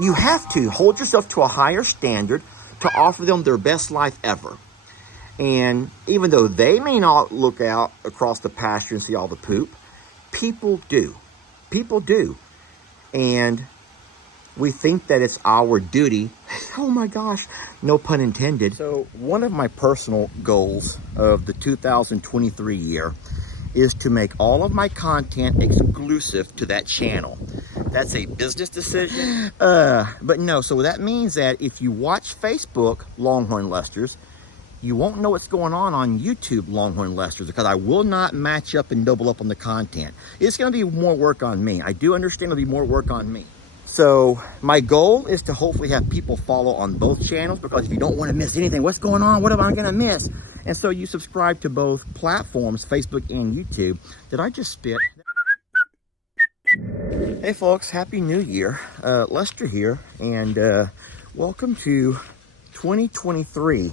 you have to hold yourself to a higher standard to offer them their best life ever. And even though they may not look out across the pasture and see all the poop, people do. People do. And we think that it's our duty. Oh my gosh, no pun intended. So one of my personal goals of the 2023 year is to make all of my content exclusive to that channel. That's a business decision. But no, so that means that if you watch Facebook Longhorn Lesters, you won't know what's going on YouTube Longhorn Lesters, because I will not match up and double up on the content. It's gonna be more work on me. I do understand it'll be more work on me. So my goal is to hopefully have people follow on both channels, because if you don't want to miss anything, what's going on? What am I going to miss? And so you subscribe to both platforms, Facebook and YouTube. Did I just spit? Hey folks, Happy New Year. Lester here, and welcome to 2023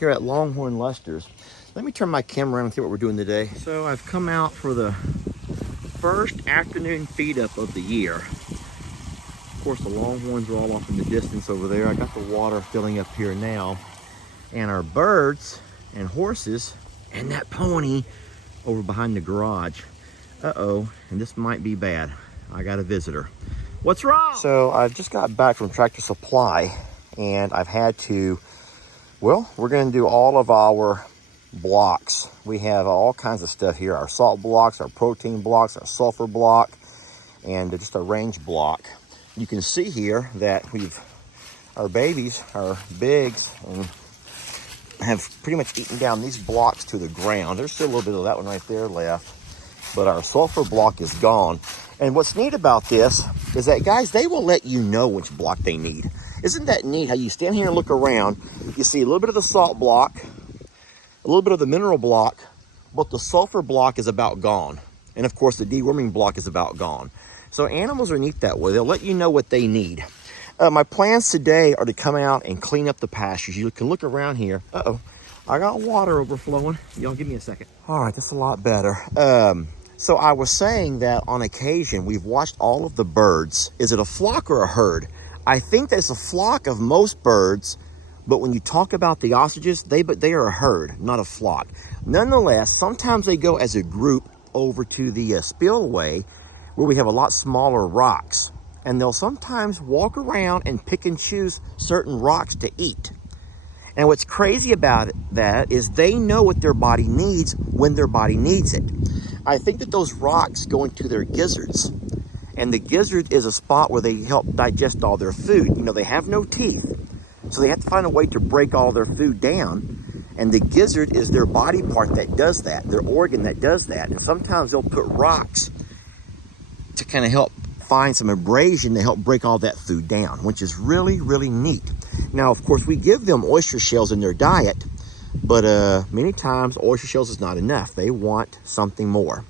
here at Longhorn Lesters. Let me turn my camera around and see what we're doing today. So I've come out for the first afternoon feed up of the year. Of course, the longhorns are all off in the distance over there. I got the water filling up here now. And our birds and horses and that pony over behind the garage. Uh-oh, and this might be bad. I got a visitor. What's wrong? So I've just got back from Tractor Supply, and I've had to, well, we're gonna do all of our blocks. We have all kinds of stuff here. Our salt blocks, our protein blocks, our sulfur block, and just a range block. You can see here that our babies are bigs and have pretty much eaten down these blocks to the ground. There's still a little bit of that one right there left, but our sulfur block is gone. And what's neat about this is that, guys, they will let you know which block they need. Isn't that neat how you stand here and look around, you see a little bit of the salt block, a little bit of the mineral block, but the sulfur block is about gone. And of course the deworming block is about gone. So animals are neat that way. They'll let you know what they need. My plans today are to come out and clean up the pastures. You can look around here. Uh-oh, I got water overflowing. Y'all give me a second. All right, that's a lot better. So I was saying that on occasion, we've watched all of the birds. Is it a flock or a herd? I think that it's a flock of most birds, but when you talk about the ostriches, they are a herd, not a flock. Nonetheless, sometimes they go as a group over to the spillway, where we have a lot smaller rocks, and they'll sometimes walk around and pick and choose certain rocks to eat. And what's crazy about that is they know what their body needs when their body needs it. I think that those rocks go into their gizzards, and the gizzard is a spot where they help digest all their food. You know, they have no teeth, so they have to find a way to break all their food down, and the gizzard is their body part that does that, their organ that does that. And sometimes they'll put rocks to kind of help find some abrasion to help break all that food down, which is really, really neat. Now, of course, we give them oyster shells in their diet, but many times oyster shells is not enough. They want something more.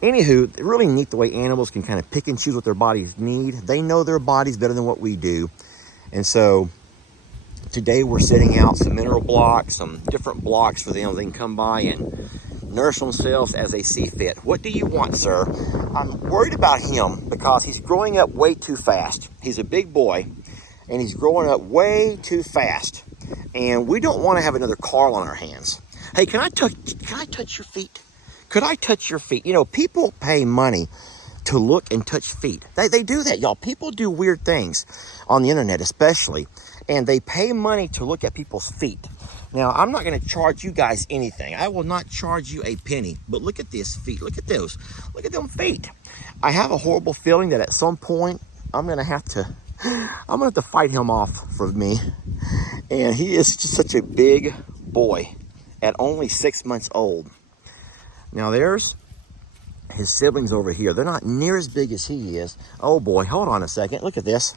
Anywho, really neat the way animals can kind of pick and choose what their bodies need. They know their bodies better than what we do. And so today we're setting out some mineral blocks, some different blocks for them. They can come by and nourish themselves as they see fit. What do you want, sir? I'm worried about him because he's growing up way too fast. He's a big boy, and he's growing up way too fast. And we don't want to have another Carl on our hands. Hey, can I touch your feet? Could I touch your feet? You know, people pay money to look and touch feet. They do that, y'all. People do weird things on the internet, especially, and they pay money to look at people's feet. Now, I'm not going to charge you guys anything. I will not charge you a penny. But look at these feet. Look at those. Look at them feet. I have a horrible feeling that at some point I'm going to have to fight him off for me. And he is just such a big boy at only 6 months old. Now there's his siblings over here. They're not near as big as he is. Oh boy, hold on a second. Look at this.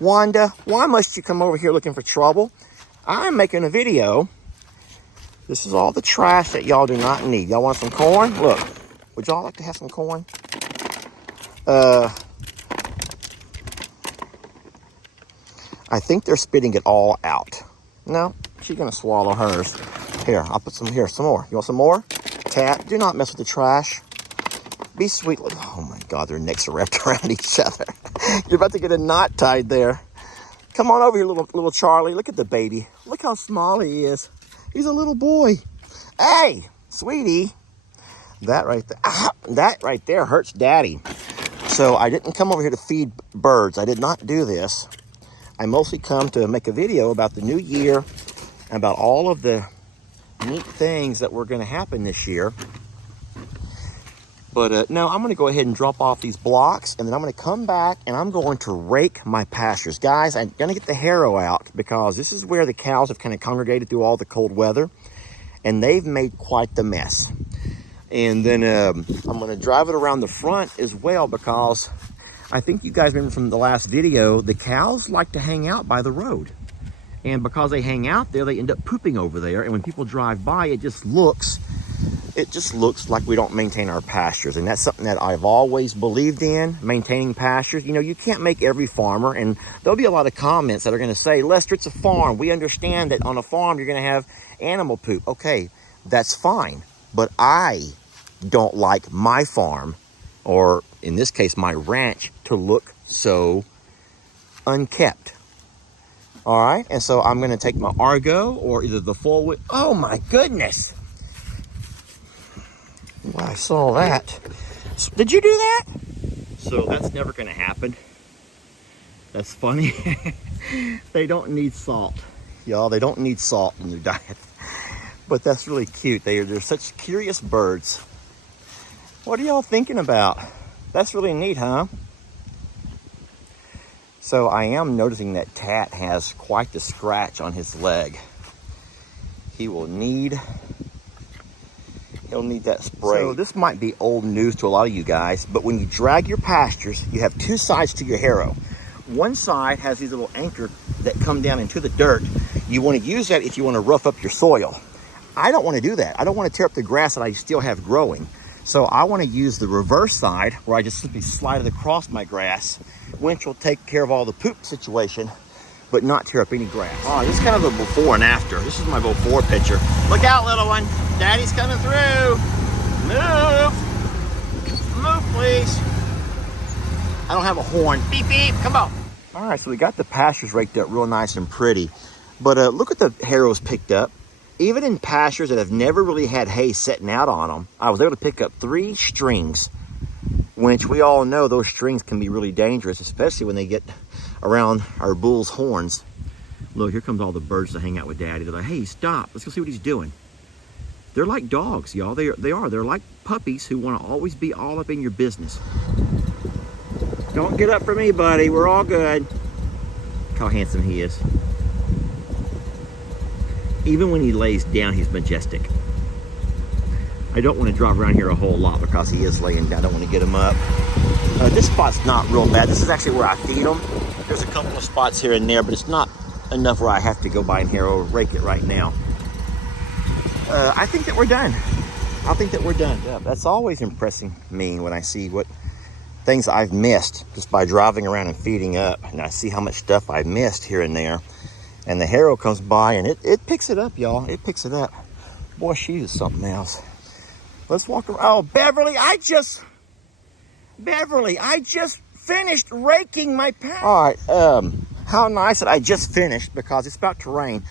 Wanda, why must you come over here looking for trouble? I'm making a video. This is all the trash that y'all do not need. Y'all want some corn? Look, would y'all like to have some corn? I think they're spitting it all out. No, she's gonna swallow hers. Here, I'll put some here, some more. You want some more? Tat, do not mess with the trash. Be sweet. Oh my God, their necks are wrapped around each other. You're about to get a knot tied there. Come on over here, little Charlie. Look at the baby. Look how small he is. He's a little boy. Hey, sweetie. That right there hurts Daddy. So I didn't come over here to feed birds. I did not do this. I mostly come to make a video about the new year and about all of the neat things that were going to happen this year. But no, I'm going to go ahead and drop off these blocks, and then I'm going to come back and I'm going to rake my pastures. Guys, I'm going to get the harrow out because this is where the cows have kind of congregated through all the cold weather, and they've made quite the mess. And then I'm going to drive it around the front as well because I think you guys remember from the last video, the cows like to hang out by the road. And because they hang out there, they end up pooping over there. And when people drive by, it just looks like we don't maintain our pastures. And that's something that I've always believed in, maintaining pastures. You know, you can't make every farmer, and there'll be a lot of comments that are going to say, Lester, it's a farm. We understand that on a farm, you're going to have animal poop. Okay, that's fine. But I don't like my farm, or in this case, my ranch, to look so unkept. All right, and so I'm going to take my Argo or either the full width. Oh my goodness. Well, I saw that. Did you do that? So that's never going to happen. That's funny. They don't need salt, y'all. They don't need salt in their diet. But that's really cute. They're such curious birds. What are y'all thinking about? That's really neat, huh? So I am noticing that Tat has quite the scratch on his leg. He'll need that spray. So this might be old news to a lot of you guys, but when you drag your pastures, you have two sides to your harrow. One side has these little anchors that come down into the dirt. You want to use that if you want to rough up your soil. I don't want to do that. I don't want to tear up the grass that I still have growing. So I want to use the reverse side where I just simply slide it across my grass, which will take care of all the poop situation, but not tear up any grass. Oh, this is kind of a before and after. This is my before picture. Look out, little one. Daddy's coming through. Move. Move, please. I don't have a horn. Beep, beep. Come on. All right, so we got the pastures raked up real nice and pretty. But look at the harrows picked up. Even in pastures that have never really had hay setting out on them, I was able to pick up 3 strings, which we all know those strings can be really dangerous, especially when they get around our bull's horns. Look, here comes all the birds to hang out with Daddy. They're like, hey, stop. Let's go see what he's doing. They're like dogs, y'all. They are. They're like puppies who want to always be all up in your business. Don't get up for me, buddy. We're all good. Look how handsome he is. Even when he lays down, he's majestic. I don't want to drive around here a whole lot because he is laying down. I don't want to get him up. This spot's not real bad. This is actually where I feed them. There's a couple of spots here and there, but it's not enough where I have to go by and harrow or rake it right now. I think that we're done. I think that we're done. Yeah, that's always impressing me when I see what things I've missed just by driving around and feeding up. And I see how much stuff I've missed here and there. And the harrow comes by and it picks it up, y'all. It picks it up. Boy, she is something else. Let's walk around. Oh, Beverly, I just finished raking my patch. All right, how nice that I just finished because it's about to rain.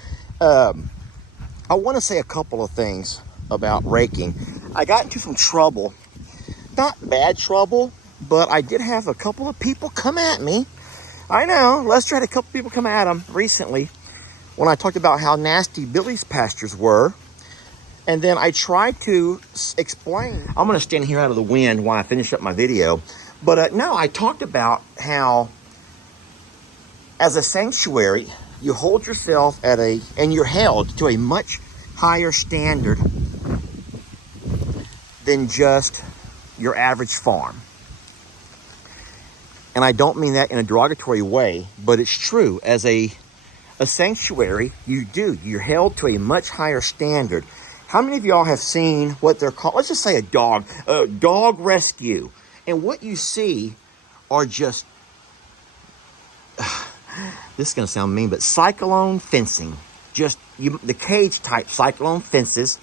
I want to say a couple of things about raking. I got into some trouble. Not bad trouble, but I did have a couple of people come at me. I know, Lester had a couple people come at him recently when I talked about how nasty Billy's pastures were. And then I tried to explain. I'm going to stand here out of the wind while I finish up my video. But no, I talked about how as a sanctuary, you hold yourself and you're held to a much higher standard than just your average farm. And I don't mean that in a derogatory way, but it's true. As a sanctuary, you're held to a much higher standard. How many of y'all have seen what they're called? Let's just say a dog rescue. And what you see are just, this is going to sound mean, but cyclone fencing. Just the cage type cyclone fences,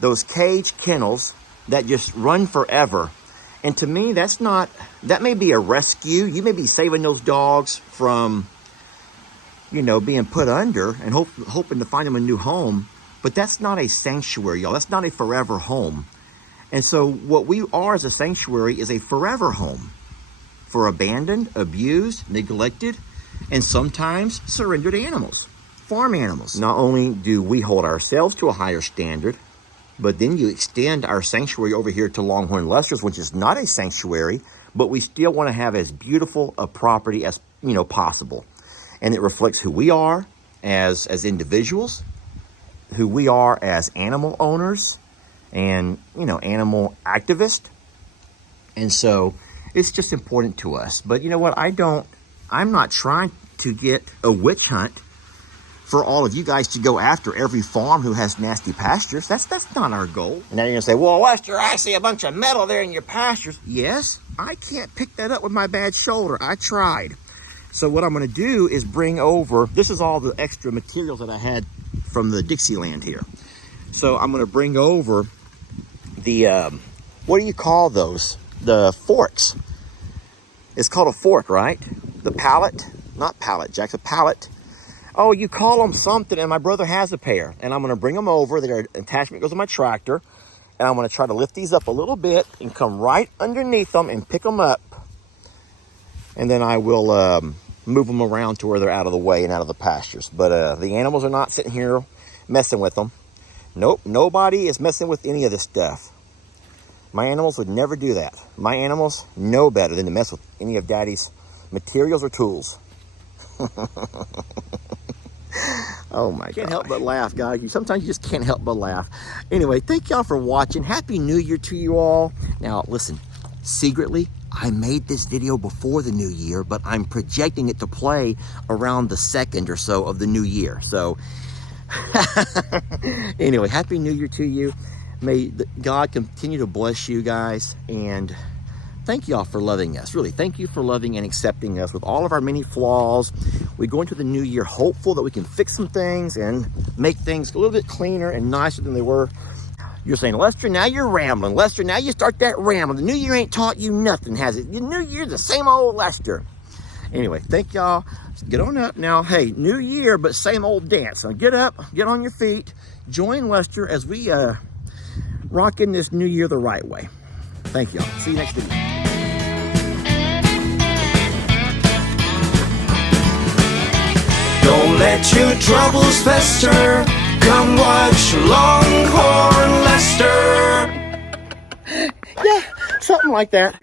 those cage kennels that just run forever. And to me, that may be a rescue. You may be saving those dogs from, you know, being put under and hoping to find them a new home. But that's not a sanctuary, y'all. That's not a forever home. And so what we are as a sanctuary is a forever home for abandoned, abused, neglected, and sometimes surrendered animals, farm animals. Not only do we hold ourselves to a higher standard, but then you extend our sanctuary over here to Longhorn Lester's, which is not a sanctuary, but we still want to have as beautiful a property as, you know, possible. And it reflects who we are as individuals, who we are as animal owners and, you know, animal activists. And so it's just important to us. But you know what? I'm not trying to get a witch hunt for all of you guys to go after every farm who has nasty pastures. That's not our goal. And now you're gonna say, well, Lester, I see a bunch of metal there in your pastures. Yes, I can't pick that up with my bad shoulder. I tried. So what I'm gonna do is bring over, this is all the extra materials that I had from the Dixieland here. So I'm gonna bring over the, what do you call those? The forks. It's called a fork, right? The pallet, not pallet jacks, a pallet. Oh, you call them something, and my brother has a pair. And I'm gonna bring them over. Their attachment goes on my tractor. And I'm gonna try to lift these up a little bit and come right underneath them and pick them up. And then I will move them around to where they're out of the way and out of the pastures. But the animals are not sitting here messing with them. Nope, nobody is messing with any of this stuff. My animals would never do that. My animals know better than to mess with any of Daddy's materials or tools. Oh my God. Can't help but laugh, guys. Sometimes you just can't help but laugh. Anyway, thank y'all for watching. Happy New Year to you all. Now, listen, secretly, I made this video before the new year, but I'm projecting it to play around the 2nd or so of the new year. So, anyway, Happy New Year to you. May God continue to bless you guys, and thank y'all for loving us. Really, thank you for loving and accepting us with all of our many flaws. We go into the new year hopeful that we can fix some things and make things a little bit cleaner and nicer than they were. You're saying, Lester, now you're rambling. Lester, now you start that rambling. The new year ain't taught you nothing, has it? The new year, the same old Lester. Anyway, thank y'all. Get on up now. Hey, new year, but same old dance. So get up, get on your feet, join Lester as we rock in this new year the right way. Thank y'all. See you next video. Don't let your troubles fester. Come watch Longhorn Lester. Yeah, something like that.